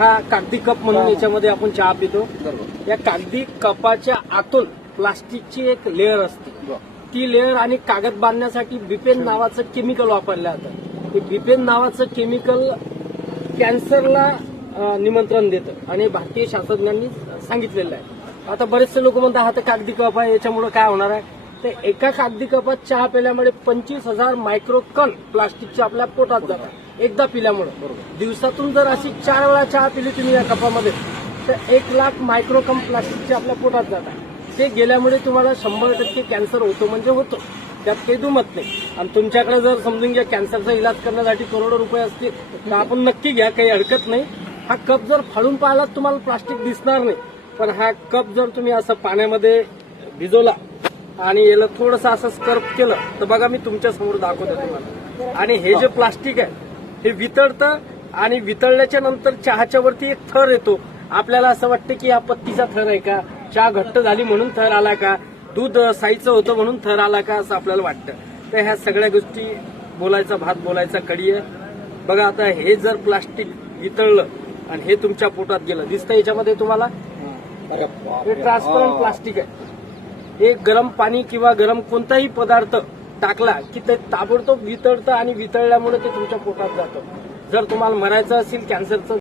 हा कागदी कप म्हणून याच्यामध्ये आपण चहा पितो. या कागदी कपाच्या आतून प्लास्टिकची एक लेअर असते. ती लेअर आणि कागद बांधण्यासाठी बिपेन नावाचं केमिकल वापरलं जातं. हे बिपेन नावाचं केमिकल कॅन्सरला निमंत्रण देतं आणि भारतीय शास्त्रज्ञांनी सांगितलेलं आहे. आता बरेचसे लोक म्हणतात हा तर कागदी कप आहे, याच्यामुळे काय होणार आहे. तर एका कागदी कपात चहा पिल्यामुळे 25,000 मायक्रोकण प्लास्टिकच्या आपल्या पोटात जातात एकदा पिल्यामुळे. दिवसातून जर अशी 4 वेळा चहा पिली तुम्ही या कपामध्ये तर 1,00,000 मायक्रोकण प्लास्टिकच्या आपल्या पोटात जातात. ते गेल्यामुळे तुम्हाला 100% कॅन्सर होतो म्हणजे होतो, त्यात काही दुमत नाही. आणि तुमच्याकडे जर समजून घ्या कॅन्सरचा इलाज करण्यासाठी करोडो रुपये असतील तर आपण नक्की घ्या, काही हरकत नाही. हा कप जर फाडून पाहिला तुम्हाला प्लास्टिक दिसणार नाही, पण हा कप जर तुम्ही असं पाण्यामध्ये भिजवला आणि याला थोडंसं असं स्कर्प केलं तर बघा मी तुमच्या समोर दाखवतो तुम्हाला. आणि हे जे प्लास्टिक आहे हे वितळतं आणि वितळल्याच्या नंतर चहाच्या वरती एक थर येतो. आपल्याला असं वाटतं की हा पत्तीचा थर आहे का, चहा घट्ट झाली म्हणून थर आला का, दूध साईचं होतं म्हणून थर आला का, असं आपल्याला वाटतं. तर ह्या सगळ्या गोष्टी बोलायचा भात बोलायचा कडी आहे. बघा आता हे जर प्लास्टिक वितळलं आणि हे तुमच्या पोटात गेलं, दिसतं याच्यामध्ये तुम्हाला हे ट्रान्सपरंट प्लास्टिक आहे. हे गरम पाणी किंवा गरम कोणताही पदार्थ टाकला की ते ताबडतोब वितळतं आणि वितळल्यामुळे ते तुमच्या पोटात जातं. जर तुम्हाला मरायचं असेल कॅन्सरचं